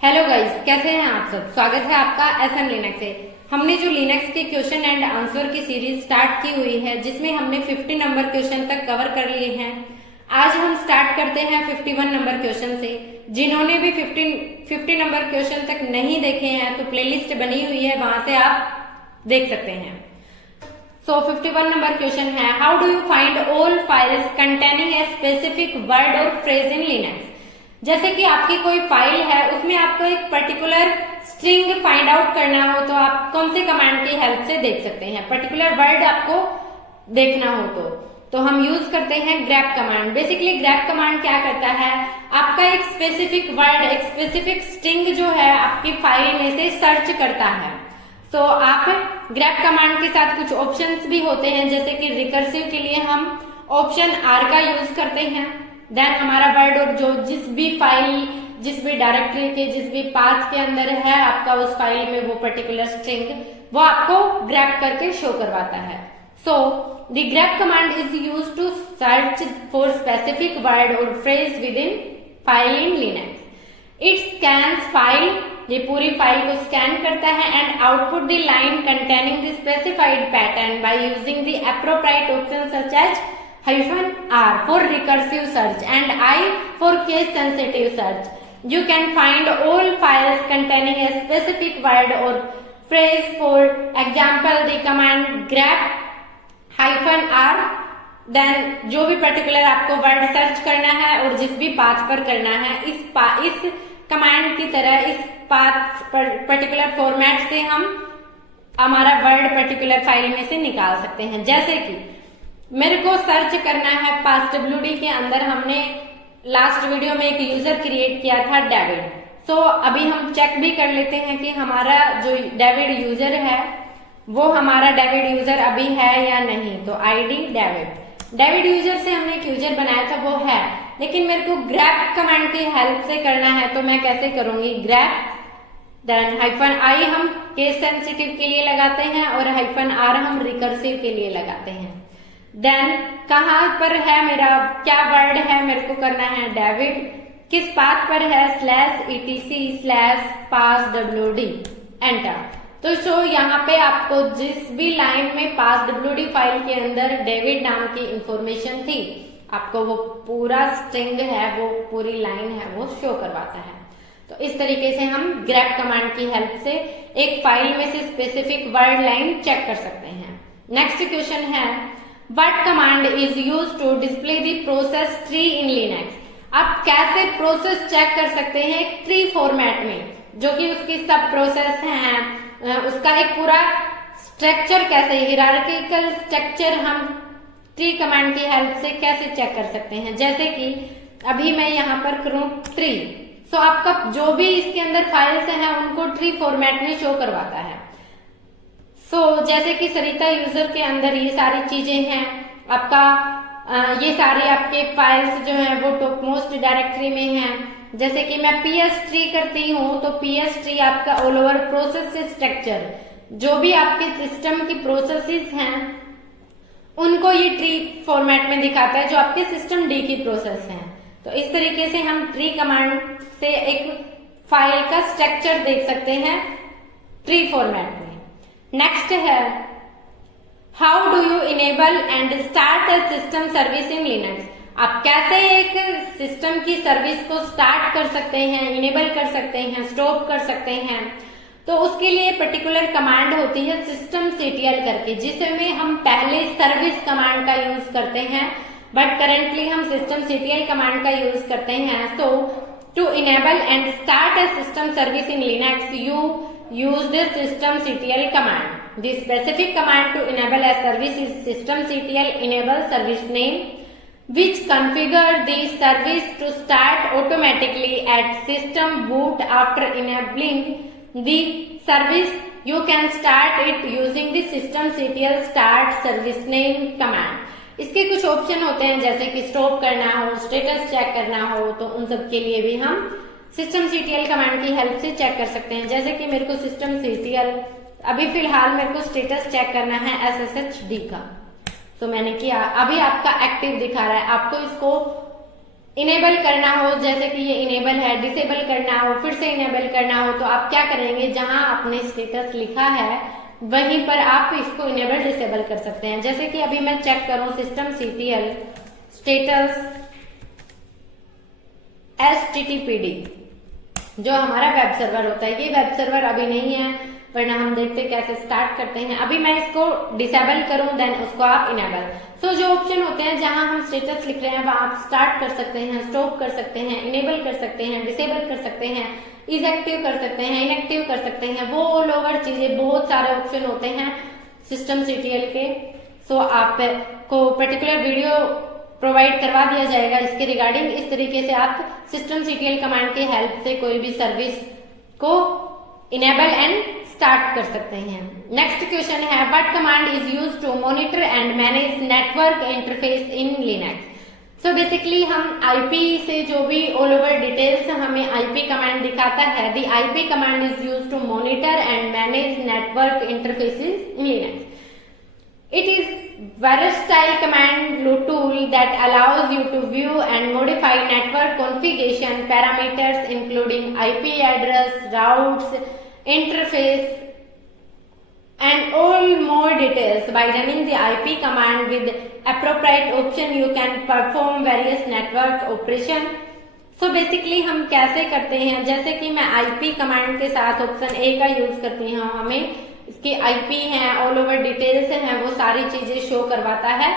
Hello guys, कैसे हैं आप सब। स्वागत है आपका एसएम लिनक्स से। हमने जो लिनक्स के क्वेश्चन एंड आंसर की सीरीज स्टार्ट की हुई है, जिसमें हमने 50 नंबर क्वेश्चन तक कवर कर लिए हैं। आज हम स्टार्ट करते हैं 51 नंबर क्वेश्चन से। जिन्होंने भी 50 नंबर क्वेश्चन तक नहीं देखे हैं तो प्लेलिस्ट बनी हुई है, वहां से आप देख सकते हैं। सो 51 नंबर क्वेश्चन है, how do you find all files containing a specific word और फ्रेज इन लिनक्स। जैसे कि आपकी कोई फाइल है, उसमें आपको एक पर्टिकुलर स्ट्रिंग फाइंड आउट करना हो तो आप कौन से कमांड की हेल्प से देख सकते हैं। पर्टिकुलर वर्ड आपको देखना हो तो हम यूज करते हैं grab command. Basically grab command क्या करता है, आपका एक स्पेसिफिक वर्ड, एक स्पेसिफिक स्ट्रिंग जो है आपकी फाइल में से सर्च करता है। तो आप ग्रैप कमांड के साथ कुछ ऑप्शंस भी होते हैं, जैसे कि रिकर्सिव के लिए हम ऑप्शन आर का यूज करते हैं। देन हमारा वर्ड और जो जिस भी फाइल, जिस भी डायरेक्टरी के, जिस भी पाथ के अंदर है आपका उस फाइल में वो पर्टिकुलर स्ट्रिंग, वो आपको ग्रैप करके शो करवाता है। So the grep command is use to search for specific word और phrase within file in Linux. It scans file, ये पूरी फाइल को स्कैन करता है and output the line containing the specified pattern by using the appropriate option such as -r for recursive search and I for case sensitive search. You can find all files containing a specific word or phrase. For example, the command grep -r, then जो भी particular आपको word search करना है और जिस भी path पर करना है, इस कमांड की तरह इस पाथ पर्टिकुलर फॉर्मेट से हम हमारा वर्ड पर्टिकुलर फाइल में से निकाल सकते हैं। जैसे कि मेरे को सर्च करना है passwd के अंदर, हमने लास्ट वीडियो में एक यूजर क्रिएट किया था डेविड। सो अभी हम चेक भी कर लेते हैं कि हमारा जो डेविड यूजर है वो हमारा डेविड यूजर अभी है या नहीं। तो आईडी डेविड यूजर से हमने एक यूजर बनाया था, वो है, लेकिन मेरे को ग्रैप कमांड की हेल्प से करना है। तो मैं कैसे करूंगी, ग्रैप देन -i हम केस सेंसिटिव के लिए लगाते हैं और -r हम रिकर्सिव के लिए लगाते हैं। देन कहां पर है मेरा, क्या वर्ड है मेरे को करना है, डेविड किस पाथ पर है, /etc/passwd एंटर। तो सो यहाँ पे आपको जिस भी लाइन में passwd फाइल के अंदर डेविड नाम की इंफॉर्मेशन थी, आपको वो पूरा स्ट्रिंग है, वो पूरी लाइन है, वो शो करवाता है। तो इस तरीके से हम ग्रैप कमांड की हेल्प से एक फाइल में से स्पेसिफिक वर्ड लाइन चेक कर सकते हैं। नेक्स्ट क्वेश्चन है, What command is used to display the process tree in Linux? आप कैसे प्रोसेस चेक कर सकते हैं एक ट्री फॉर्मेट में, जो कि उसकी सब प्रोसेस हैं, उसका एक पूरा स्ट्रक्चर कैसे, हिरार्किकल स्ट्रक्चर हम ट्री कमांड की हेल्प से कैसे चेक कर सकते हैं। जैसे कि अभी मैं यहाँ पर करूँ ट्री, सो आपका जो भी इसके अंदर फाइल्स हैं उनको ट्री फॉर्मेट में शो करवाता है। जैसे कि सरिता यूजर के अंदर ये सारी चीजें हैं, आपका ये सारे आपके फाइल्स जो हैं वो टॉप मोस्ट डायरेक्टरी में हैं। जैसे कि मैं ps3 करती हूँ तो ps3 आपका ऑल ओवर प्रोसेस स्ट्रक्चर, जो भी आपके सिस्टम की प्रोसेसेस हैं उनको ये ट्री फॉर्मेट में दिखाता है, जो आपके सिस्टम डी की प्रोसेस हैं। तो इस तरीके से हम ट्री कमांड से एक फाइल का स्ट्रक्चर देख सकते हैं ट्री फॉर्मेट में। नेक्स्ट है, how do you enable and start a system service in Linux. आप कैसे एक सिस्टम की सर्विस को स्टार्ट कर सकते हैं, इनेबल कर सकते हैं, स्टॉप कर सकते हैं। तो उसके लिए पर्टिकुलर कमांड होती है systemctl करके, जिसमें हम पहले सर्विस कमांड का यूज करते हैं, बट करेंटली हम systemctl कमांड का यूज करते हैं। So to enable and start a system service in Linux you use the systemctl command. The specific command to enable a service is systemctl enable service name, which configure the service to start automatically at system boot. After enabling the service, you can start it using the systemctl start service name command. इसके कुछ option होते हैं, जैसे कि stop करना हो, status check करना हो, तो उन सब के लिए भी हम systemctl कमांड की हेल्प से चेक कर सकते हैं। जैसे कि मेरे को systemctl अभी फिलहाल मेरे को स्टेटस चेक करना है SSHD का, तो मैंने किया, अभी आपका एक्टिव दिखा रहा है। आपको इसको इनेबल करना हो, जैसे कि ये इनेबल है, डिसेबल करना हो, फिर से इनेबल करना हो, तो आप क्या करेंगे, जहां आपने स्टेटस लिखा है वहीं पर आप इसको इनेबल डिसेबल कर सकते हैं। जैसे कि अभी मैं चेक करूं सिस्टम सीटीएल स्टेटस HTTPD, जो हमारा वेब सर्वर होता है, ये वेब सर्वर अभी नहीं है, वरना हम देखते कैसे स्टार्ट करते हैं। अभी मैं इसको डिसेबल करूं, देन उसको आप इनेबल। सो जो ऑप्शन होते हैं जहां हम स्टेटस लिख रहे हैं वहां आप स्टार्ट कर सकते हैं, स्टॉप कर सकते हैं, इनेबल कर सकते हैं, डिसेबल कर सकते हैं, इज एक्टिव कर सकते हैं, इनएक्टिव कर सकते हैं, वो ऑल ओवर चीजें, बहुत सारे ऑप्शन होते हैं सिस्टम सीटीएल के। सो आपको पर्टिकुलर वीडियो प्रोवाइड करवा दिया जाएगा इसके रिगार्डिंग। इस तरीके से आप सिस्टम सीटीएल कमांड की हेल्प से कोई भी सर्विस को इनेबल एंड स्टार्ट कर सकते हैं। नेक्स्ट क्वेश्चन है, what command is used to monitor and manage network interface in Linux. So basically हम आईपी से जो भी ऑल ओवर डिटेल्स हमें आईपी कमांड दिखाता है, the IP command is used to monitor and manage network interfaces in Linux. It is versatile command tool that allows you to view and modify network configuration parameters including IP address, routes, interface and all more details. By running the IP command with appropriate option you can perform various network operation. So basically हम कैसे करते हैं, जैसे कि मैं IP command के साथ option A का यूज करती हूँ, हमें इसकी आईपी है, ऑल ओवर डिटेल्स हैं, वो सारी चीजें शो करवाता है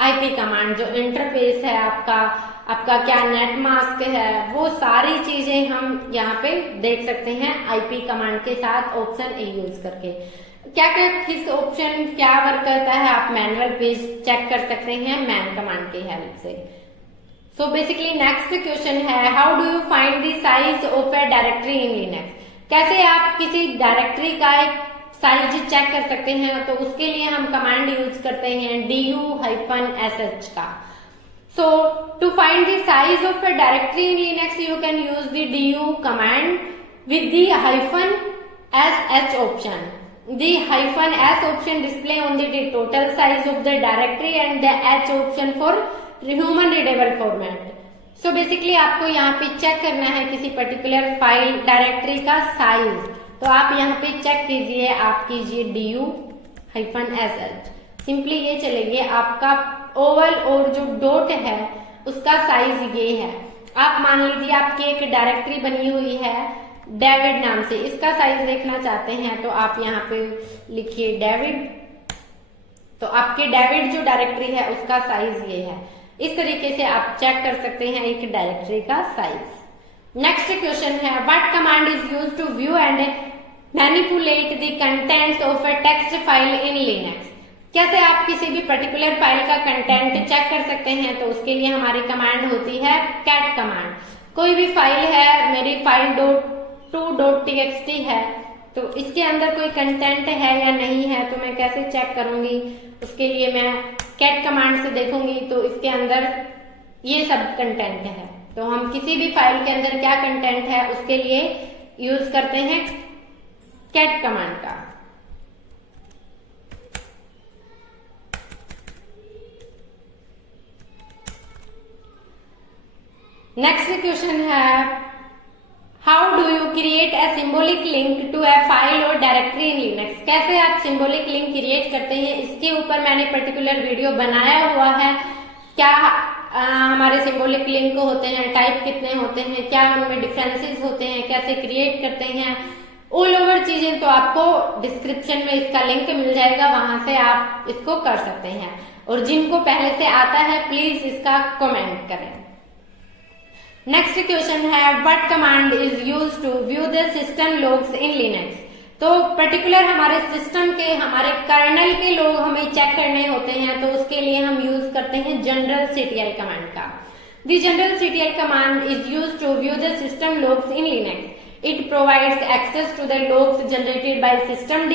आईपी कमांड। जो इंटरफेस है आपका क्या नेट मास्क है, वो सारी चीजें हम यहाँ पे देख सकते हैं आईपी कमांड के साथ ऑप्शन ए यूज करके। क्या क्या किस ऑप्शन क्या वर्क करता है आप मैनुअल पेज चेक कर सकते हैं मैन कमांड की हेल्प से। सो बेसिकली नेक्स्ट क्वेश्चन है, how do you find the size of A directory in Linux. कैसे आप किसी डायरेक्टरी का एक साइज चेक कर सकते हैं, तो उसके लिए हम कमांड यूज करते हैं du-sh का। So to find the size of a directory in Linux you can use the du command with the -sh option. The -s option display only the total size of the directory and the h option for human readable format. So basically आपको यहाँ पे check करना है किसी particular file directory का size, तो आप यहाँ पे चेक कीजिए, आप कीजिए du-sh। सिंपली ये चलेंगे, आपका ओवल और जो डॉट है उसका साइज ये है। आप मान लीजिए आपकी एक डायरेक्टरी बनी हुई है डेविड नाम से, इसका साइज देखना चाहते हैं तो आप यहाँ पे लिखिए डेविड, तो आपके डेविड जो डायरेक्टरी है उसका साइज ये है। इस तरीके से आप चेक कर सकते हैं एक डायरेक्टरी का साइज। नेक्स्ट क्वेश्चन है, what command is used to view and manipulate the contents of a text file in Linux. कैसे आप किसी भी पर्टिकुलर फाइल का कंटेंट चेक कर सकते हैं, तो उसके लिए हमारी कमांड होती है कैट कमांड। कोई भी फाइल है, मेरी फाइल .2.txt है, तो इसके अंदर कोई कंटेंट है या नहीं है तो मैं कैसे चेक करूंगी, उसके लिए मैं कैट कमांड से देखूंगी तो इसके अंदर ये सब कंटेंट है। तो हम किसी भी फाइल के अंदर क्या कंटेंट है उसके लिए यूज करते हैं कैट कमांड का। नेक्स्ट क्वेश्चन है, how do you create a symbolic link to a file और डायरेक्टरी इन लिनक्स। कैसे आप सिंबॉलिक लिंक क्रिएट करते हैं, इसके ऊपर मैंने पर्टिकुलर वीडियो बनाया हुआ है। क्या हमारे सिंबॉलिक लिंक होते हैं, टाइप कितने होते हैं, क्या उनमें डिफरेंसेस होते हैं, कैसे क्रिएट करते हैं, ऑल ओवर चीजें तो आपको डिस्क्रिप्शन में इसका लिंक मिल जाएगा, वहां से आप इसको कर सकते हैं। और जिनको पहले से आता है प्लीज इसका कमेंट करें। नेक्स्ट क्वेश्चन है, what command is used to view the system logs in Linux. तो पर्टिकुलर हमारे सिस्टम के, हमारे कर्नल के लॉग हमें चेक करने होते हैं, तो उसके लिए हम यूज करते हैं जनरल ctl कमांड का। The journal ctl command is used to view the system logs in Linux. It provides access to the logs generated by systemd,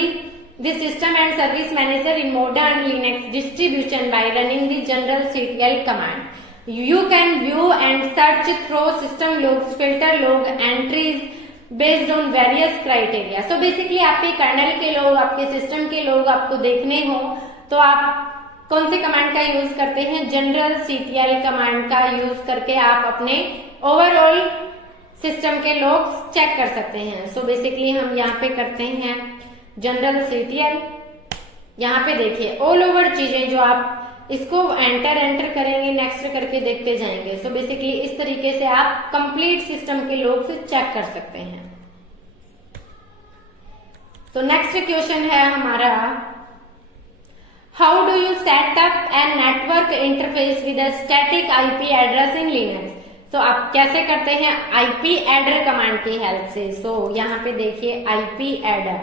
the system and service manager in modern Linux distribution by running the general ctl command. You can view and search through system logs, filter log entries based on various criteria. So basically आपके colonel के लोग, आपके system के लोग आपको देखने हो तो आप कौन से कमांड का यूज करते हैं? जनरल CTL कमांड का यूज करके आप अपने ओवरऑल सिस्टम के लॉग्स चेक कर सकते हैं। सो बेसिकली हम यहाँ पे करते हैं जनरल CTL। यहाँ पे देखिए ऑल ओवर चीजें जो आप इसको एंटर करेंगे, नेक्स्ट करके देखते जाएंगे। सो बेसिकली इस तरीके से आप कंप्लीट सिस्टम के लॉग्स चेक कर सकते हैं। तो नेक्स्ट क्वेश्चन है हमारा, how do you set up an network interface with a static IP address in Linux? तो आप कैसे करते हैं? IP एडर कमांड की हेल्प से। सो यहाँ पे देखिए IP एडर,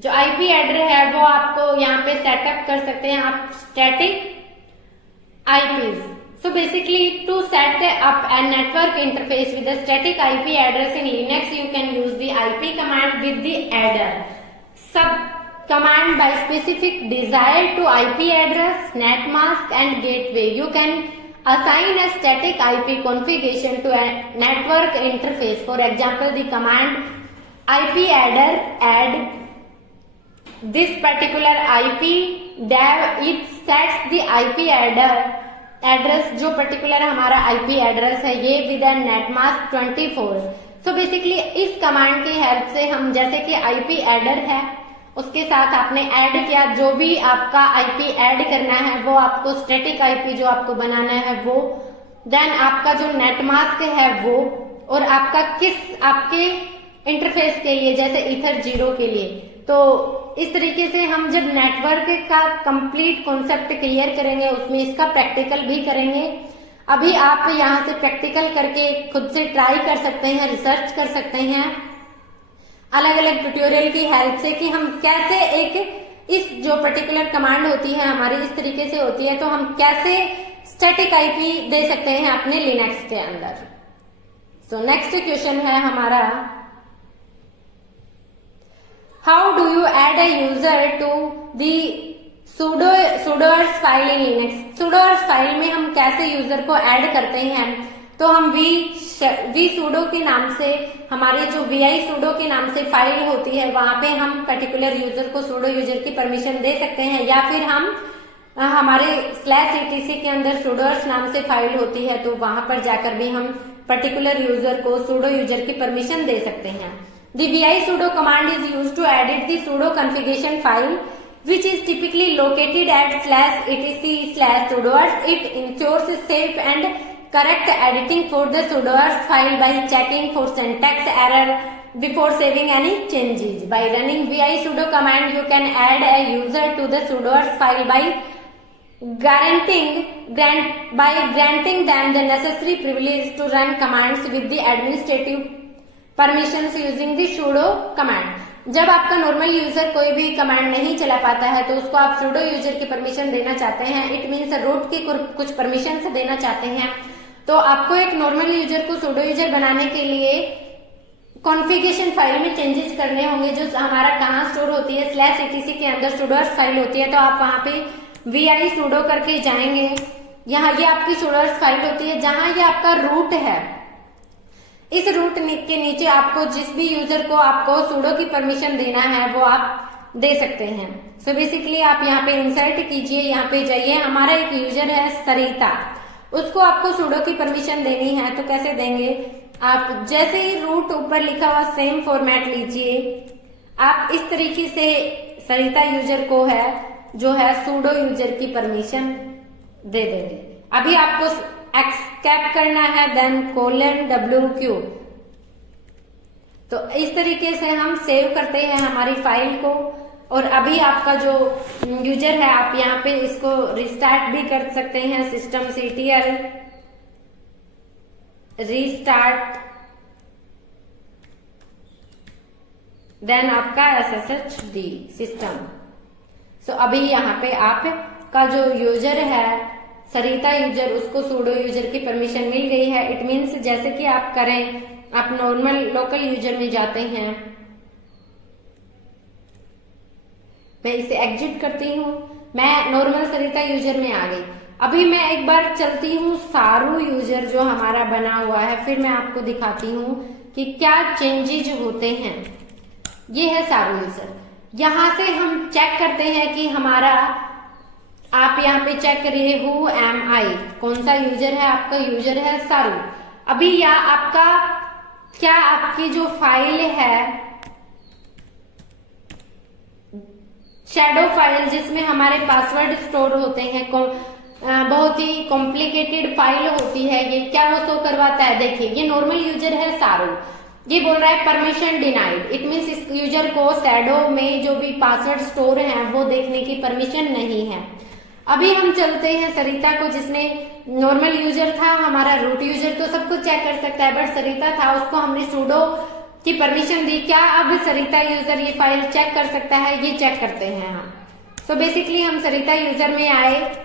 जो IP एडर है वो आपको यहाँ पे सेटअप कर सकते हैं आप static IPs। So basically to set up a network interface with a static IP address in Linux, you can use the IP command with the adder. Sub command by specific desired to IP address, net mask and gateway. You can assign a static IP configuration to a network interface. For example, the command IP adder add this particular IP dev, it sets the IP adder address, जो particular हमारा IP address है ये with an net mask 24। So basically इस command की help से हम, जैसे कि IP एडर है उसके साथ आपने ऐड किया, जो भी आपका IP ऐड करना है वो आपको स्टैटिक IP जो आपको बनाना है वो, देन आपका जो नेट मास्क है वो, और आपका किस आपके इंटरफेस के लिए, जैसे ईथर 0 के लिए। तो इस तरीके से हम जब नेटवर्क का कंप्लीट कॉन्सेप्ट क्लियर करेंगे उसमें इसका प्रैक्टिकल भी करेंगे। अभी आप यहाँ से प्रैक्टिकल करके खुद से ट्राई कर सकते हैं, रिसर्च कर सकते हैं अलग अलग ट्यूटोरियल की हेल्प से कि हम कैसे एक इस जो पर्टिकुलर कमांड होती है हमारी इस तरीके से होती है, तो हम कैसे स्टैटिक IP दे सकते हैं अपने लिनक्स के अंदर। सो नेक्स्ट क्वेश्चन है हमारा, How do you add a user to the sudoers file in Linux? sudoers file में हम कैसे यूजर को ऐड करते हैं? तो हम v sudo के नाम से, हमारे जो vi sudo के नाम से फाइल होती है वहां पे हम पर्टिकुलर यूजर को sudo यूजर की परमिशन दे सकते हैं, या फिर हम हमारे /etc के अंदर sudoers नाम से फाइल होती है तो वहां पर जाकर भी हम पर्टिकुलर यूजर को sudo यूजर की परमिशन दे सकते हैं। The vi sudo command is used to edit the sudo configuration file, which is typically located at /etc/sudoers. It ensures safe and correct editing for the sudoers file by checking for syntax error before saving any changes. By running vi sudo command, you can add a user to the sudoers file by granting them the necessary privilege to run commands with the administrative permissions using the sudo command. जब आपका normal user कोई भी command नहीं चला पाता है तो उसको आप sudo यूजर की परमिशन देना चाहते हैं, इट मीन्स रूट की कुछ परमिशन देना चाहते हैं, तो आपको एक नॉर्मल यूजर को sudo यूजर बनाने के लिए कॉन्फ़िगरेशन फाइल में चेंजेस करने होंगे, जो हमारा कहाँ स्टोर होती है /etc के अंदर sudoers फाइल होती है। तो आप वहां पे vi sudo करके जाएंगे, यहाँ ये आपकी sudoers फाइल होती है जहां ये आपका रूट है। इस रूट के नीचे आपको जिस भी यूजर को आपको sudo की परमिशन देना है वो आप दे सकते हैं। सो बेसिकली आप यहाँ पे इंसर्ट कीजिए, यहाँ पे जाइए, हमारा एक यूजर है सरिता, उसको आपको sudo की परमिशन देनी है तो कैसे देंगे? आप जैसे ही रूट ऊपर लिखा हुआ सेम फॉर्मेट लीजिए, आप इस तरीके से सरिता यूजर को है जो है sudo यूजर की परमिशन दे देंगे। अभी आपको एक्सकेप करना है, देन :wq। तो इस तरीके से हम सेव करते हैं हमारी फाइल को। और अभी आपका जो यूजर है आप यहाँ पे इसको रिस्टार्ट भी कर सकते हैं, सिस्टम CTL रीस्टार्ट, देन आपका SSHD सिस्टम। सो अभी यहाँ पे आपका जो यूजर है सरिता यूजर, उसको sudo यूजर की परमिशन मिल गई है। इट मीन्स जैसे कि आप करें, आप नॉर्मल लोकल यूजर में जाते हैं, मैं इसे एग्जिट करती हूँ, मैं नॉर्मल सरिता यूजर में आ गई। अभी मैं एक बार चलती हूँ सारू यूजर जो हमारा बना हुआ है, फिर मैं आपको दिखाती हूँ कि क्या चेंजेज होते हैं। ये है सारू यूजर। यहां से हम चेक करते हैं कि हमारा, आप यहाँ पे चेक करिए हु एम आई, कौन सा यूजर है, आपका यूजर है सारू। अभी या आपका क्या, आपकी जो फाइल है शैडो फाइल जिसमें हमारे पासवर्ड स्टोर होते हैं, बहुत ही कॉम्प्लिकेटेड फाइल होती है, ये क्या वो शो करवाता है। देखिए ये नॉर्मल यूजर है सारू, ये बोल रहा है परमिशन डिनाइड, इट मीन्स इस यूजर को शैडो में जो भी पासवर्ड स्टोर है वो देखने की परमिशन नहीं है। अभी हम चलते हैं सरिता को, जिसने नॉर्मल यूजर था, हमारा रूट यूजर तो सब कुछ चेक कर सकता है, बट सरिता था, उसको हमने सूडो की परमिशन दी। क्या अब सरिता यूजर ये फाइल चेक कर सकता है, ये चेक करते हैं हम। सो बेसिकली हम सरिता यूजर में आए,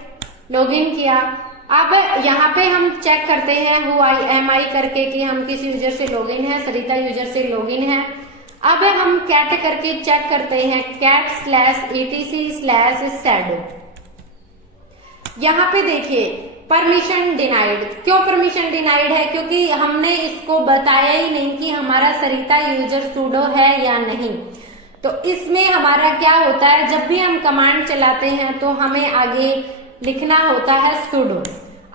लॉगिन किया। अब यहाँ पे हम चेक करते हैं हु आई एम आई करके कि हम किस यूजर से लॉगिन है, सरिता यूजर से लॉगिन है। अब हम कैट करके चेक करते हैं cat/etc/shadow। यहाँ पे देखिए परमिशन डिनाइड, क्यों परमिशन डिनाइड है, क्योंकि हमने इसको बताया ही नहीं कि हमारा सरिता यूजर सूडो है या नहीं। तो इसमें हमारा क्या होता है, जब भी हम कमांड चलाते हैं तो हमें आगे लिखना होता है सूडो।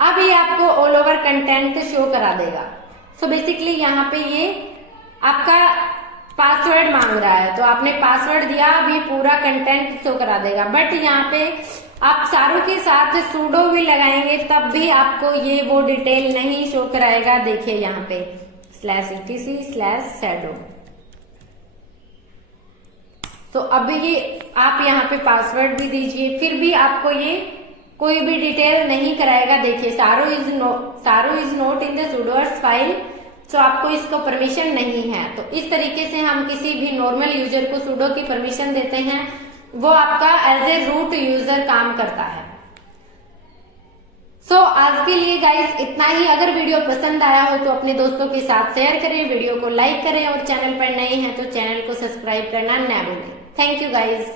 अब ये आपको ऑल ओवर कंटेंट शो करा देगा। सो बेसिकली यहाँ पे ये आपका पासवर्ड मांग रहा है, तो आपने पासवर्ड दिया, अब ये पूरा कंटेंट शो करा देगा। बट यहाँ पे आप सारू के साथ सूडो भी लगाएंगे तब भी आपको ये वो डिटेल नहीं शो कराएगा। देखिए यहाँ पे /etc/shadow। तो अब ये आप यहाँ पे पासवर्ड भी दीजिए, फिर भी आपको ये कोई भी डिटेल नहीं कराएगा। देखिए सारू is not in the sudoers file, तो आपको इसको परमिशन नहीं है। तो इस तरीके से हम किसी भी नॉर्मल यूजर को सूडो की परमिशन देते हैं, वो आपका एज ए रूट यूजर काम करता है। सो आज के लिए गाइस इतना ही। अगर वीडियो पसंद आया हो तो अपने दोस्तों के साथ शेयर करें, वीडियो को लाइक करें और चैनल पर नए हैं तो चैनल को सब्सक्राइब करना ना भूलें। Thank you guys.